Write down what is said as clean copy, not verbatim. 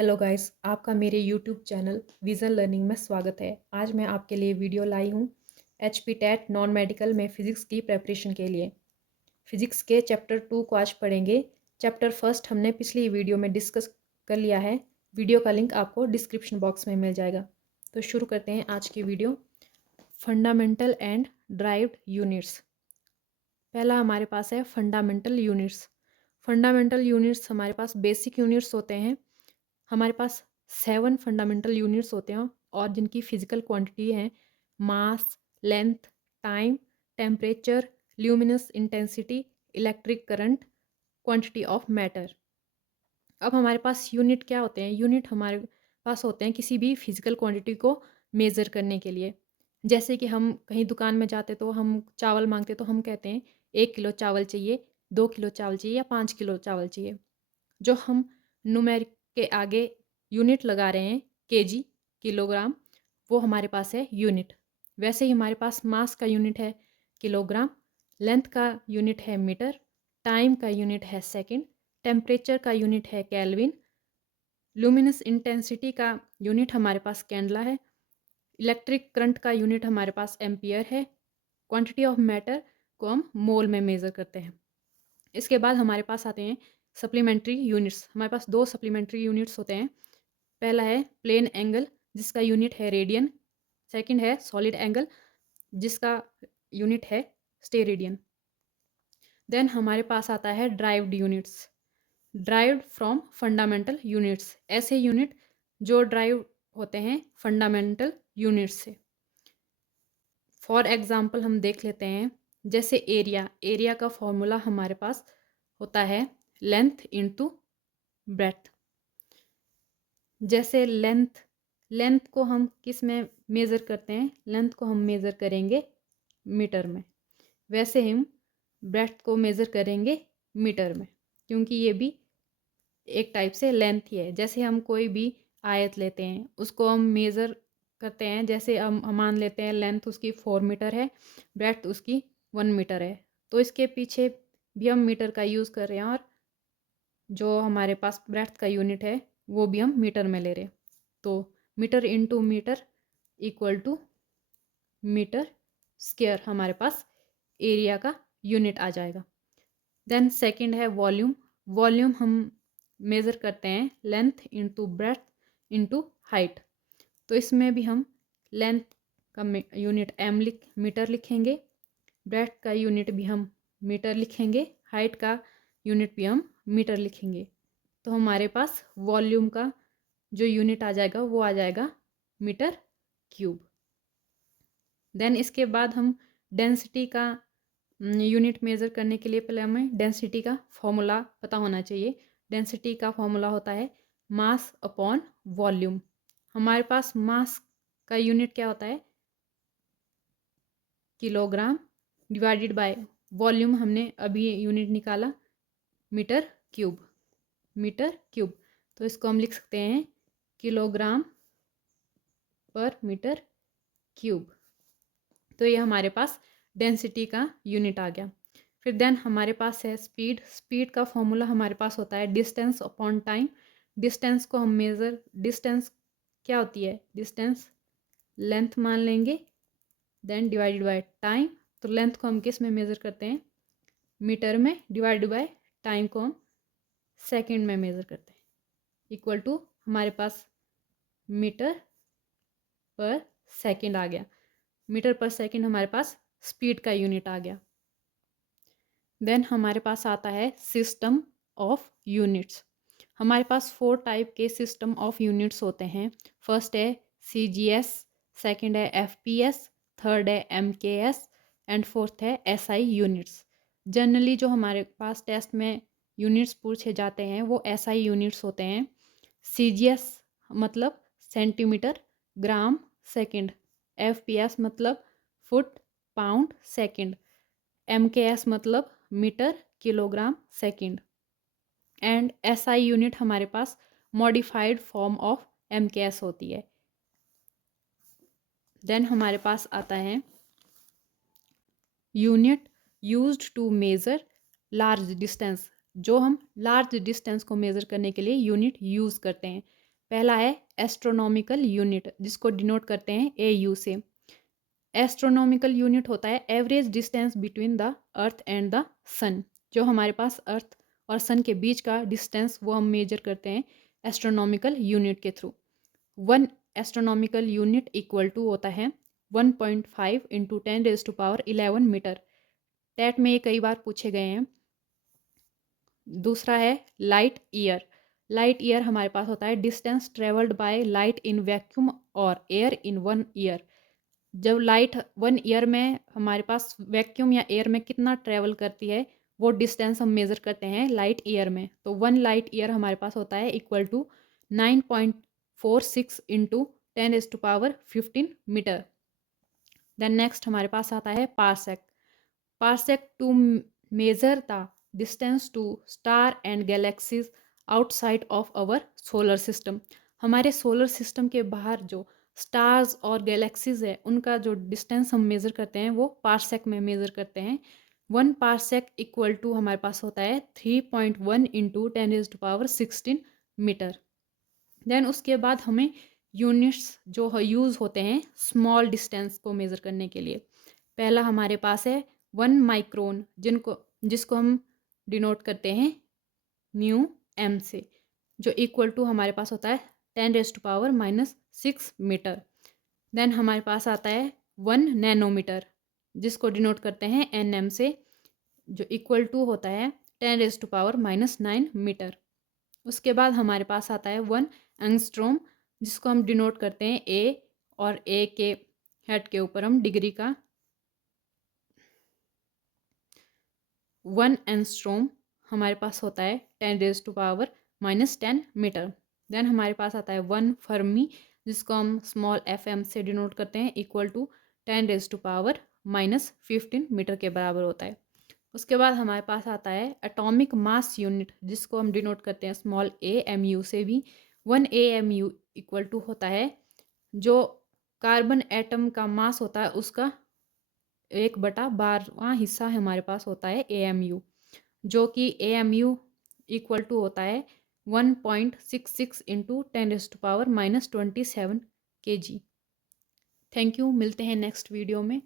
Hello guys, आपका मेरे YouTube channel vision learning में स्वागत है। आज मैं आपके लिए वीडियो लाई हूँ एचपी टेट नॉन मेडिकल में फ़िज़िक्स की प्रेपरेशन के लिए। फ़िज़िक्स के चैप्टर 2 को आज पढ़ेंगे। चैप्टर फर्स्ट हमने पिछली वीडियो में डिस्कस कर लिया है। वीडियो का लिंक आपको डिस्क्रिप्शन बॉक्स में मिल जाएगा। तो शुरू करते हैं आज की video. Fundamental and derived units. पहला हमारे पास है फंडामेंटल यूनिट्स। फंडामेंटल यूनिट्स हमारे पास बेसिक यूनिट्स होते हैं। हमारे पास 7 फंडामेंटल यूनिट्स होते हैं और जिनकी फिजिकल क्वांटिटी है mass, length, time, temperature, luminous intensity, electric current, quantity of matter. अब हमारे पास यूनिट क्या होते हैं? यूनिट हमारे पास होते हैं किसी भी फिजिकल क्वांटिटी को मेज़र करने के लिए। जैसे कि हम कहीं दुकान में जाते तो हम चावल मांगते तो हम कहते हैं 1 किलो चावल चाहिए, 2 किलो चावल चाहिए या 5 किलो चावल चाहिए। जो हम न्यूमेरिक के आगे यूनिट लगा रहे हैं केजी, किलोग्राम, वो हमारे पास है यूनिट। वैसे ही हमारे पास मास का यूनिट है किलोग्राम, लेंथ का यूनिट है मीटर, टाइम का यूनिट है सेकंड, टेम्परेचर का यूनिट है केल्विन, लुमिनस इंटेंसिटी का यूनिट हमारे पास कैंडला है, इलेक्ट्रिक करंट का यूनिट हमारे पास एम्पियर है, क्वांटिटी ऑफ मैटर को हम मोल में मेज़र करते हैं। इसके बाद हमारे पास आते हैं सप्लीमेंट्री यूनिट्स। हमारे पास 2 सप्लीमेंट्री यूनिट्स होते हैं। पहला है प्लेन एंगल जिसका यूनिट है रेडियन, सेकंड है सॉलिड एंगल जिसका यूनिट है स्टेरेडियन। देन हमारे पास आता है derived units, derived from fundamental units. ऐसे यूनिट जो ड्राइव होते हैं फंडामेंटल यूनिट्स से। फॉर एग्जाम्पल हम देख लेते हैं, जैसे एरिया। एरिया का फॉर्मूला हमारे पास होता है लेंथ इंटू ब्रेथ। जैसे लेंथ, लेंथ को हम किस में मेज़र करते हैं? लेंथ को हम मेज़र करेंगे मीटर में। वैसे हम ब्रेथ को मेज़र करेंगे मीटर में, क्योंकि ये भी एक टाइप से लेंथ ही है। जैसे हम कोई भी आयत लेते हैं उसको हम मेज़र करते हैं। जैसे हम मान लेते हैं लेंथ उसकी 4 मीटर है, ब्रेथ उसकी 1 मीटर है, तो इसके पीछे भी हम मीटर का यूज़ कर रहे हैं और जो हमारे पास ब्रेथ का यूनिट है वो भी हम मीटर में ले रहे हैं। तो metre into metre equal to metre square हमारे पास एरिया का यूनिट आ जाएगा। देन सेकंड है वॉल्यूम। वॉल्यूम हम मेज़र करते हैं length into breadth into height. तो इसमें भी हम लेंथ का यूनिट मीटर लिखेंगे, ब्रेथ का यूनिट भी हम मीटर लिखेंगे, हाइट का यूनिट भी हम मीटर लिखेंगे। तो हमारे पास वॉल्यूम का जो यूनिट आ जाएगा वो आ जाएगा मीटर क्यूब। देन इसके बाद हम डेंसिटी का यूनिट मेज़र करने के लिए पहले हमें डेंसिटी का फॉर्मूला पता होना चाहिए। डेंसिटी का फॉर्मूला होता है मास अपॉन वॉल्यूम। हमारे पास मास का यूनिट क्या होता है? किलोग्राम डिवाइडेड बाय वॉल्यूम, हमने अभी यूनिट निकाला मीटर क्यूब। मीटर क्यूब, तो इसको हम लिख सकते हैं किलोग्राम पर मीटर क्यूब। तो ये हमारे पास डेंसिटी का यूनिट आ गया। फिर देन हमारे पास है स्पीड। स्पीड का फॉर्मूला हमारे पास होता है डिस्टेंस अपॉन टाइम। डिस्टेंस को हम मेज़र, डिस्टेंस क्या होती है? डिस्टेंस लेंथ मान लेंगे, देन डिवाइडेड बाय टाइम। तो लेंथ को हम किस में मेज़र करते हैं? मीटर में, डिवाइडेड बाय टाइम को हम सेकंड में मेज़र करते हैं। इक्वल टू हमारे पास मीटर पर सेकंड आ गया। मीटर पर सेकंड हमारे पास स्पीड का यूनिट आ गया। देन हमारे पास आता है सिस्टम ऑफ यूनिट्स। हमारे पास 4 टाइप के सिस्टम ऑफ यूनिट्स होते हैं। फर्स्ट है CGS, सेकंड है FPS, थर्ड है MKS एंड फोर्थ है SI यूनिट्स। जनरली जो हमारे पास टेस्ट में यूनिट्स पूछे जाते हैं वो SI यूनिट्स होते हैं। CGS मतलब सेंटीमीटर, ग्राम, सेकंड। FPS मतलब फुट, पाउंड, सेकंड। MKS मतलब metre, kilogram, second. And SI unit हमारे पास मॉडिफाइड फॉर्म ऑफ MKS होती है। देन हमारे पास आता है unit used to measure large distance. जो हम लार्ज डिस्टेंस को मेज़र करने के लिए यूनिट यूज़ करते हैं। पहला है एस्ट्रोनॉमिकल यूनिट, जिसको डिनोट करते हैं AU से। एस्ट्रोनॉमिकल यूनिट होता है average distance between the earth and the sun. जो हमारे पास अर्थ और सन के बीच का डिस्टेंस वो हम मेजर करते हैं एस्ट्रोनॉमिकल यूनिट के थ्रू। 1 एस्ट्रोनॉमिकल यूनिट इक्वल टू होता है 1.5 इंटू 10⁻11 मीटर। टेट में ये कई बार पूछे गए हैं। दूसरा है लाइट ईयर। लाइट ईयर हमारे पास होता है distance travelled by light in vacuum और एयर इन 1 ईयर। जब लाइट 1 ईयर में हमारे पास वैक्यूम या एयर में कितना ट्रेवल करती है, वो डिस्टेंस हम मेज़र करते हैं लाइट ईयर में। तो 1 लाइट ईयर हमारे पास होता है equal to 9.46 into 10⁻15 metre. Then next हमारे पास आता है parsec. Parsec to measure the distance to star and galaxies outside of our solar system. हमारे सोलर सिस्टम के बाहर जो स्टार्स और गैलेक्सीज है, उनका जो डिस्टेंस हम मेज़र करते हैं वो पारसेक में मेज़र करते हैं। 1 पारसेक इक्वल टू हमारे पास होता है 3.1 इंटू 10⁻16 मीटर। देन उसके बाद हमें यूनिट्स जो यूज़ होते हैं स्मॉल डिस्टेंस को मेज़र करने के लिए। पहला हमारे पास है 1 माइक्रोन, जिसको हम डिनोट करते हैं न्यू एम से, जो इक्वल टू हमारे पास होता है 10⁻⁻6 मीटर। देन हमारे पास आता है 1 नैनोमीटर, जिसको डिनोट करते हैं NM से, जो इक्वल टू होता है 10⁻⁻9 मीटर। उसके बाद हमारे पास आता है 1 एंगस्ट्रॉम, जिसको हम डिनोट करते हैं A, और A के हेड के ऊपर हम डिग्री का 1 एंगस्ट्रॉम हमारे पास होता है 10⁻⁻10 मीटर। देन हमारे पास आता है 1 फर्मी, जिसको हम स्मॉल FM से डिनोट करते हैं, इक्वल टू 10⁻⁻15 मीटर के बराबर होता है। उसके बाद हमारे पास आता है एटॉमिक मास यूनिट, जिसको हम डिनोट करते हैं स्मॉल AMU से भी। 1 AMU इक्वल टू होता है जो कार्बन एटम का मास होता है उसका 1/12वां हिस्सा हमारे पास होता है AMU, जो कि AMU इक्वल टू होता है 1.66 इंटू 10⁻⁻27 kg। थैंक यू, मिलते हैं नेक्स्ट वीडियो में।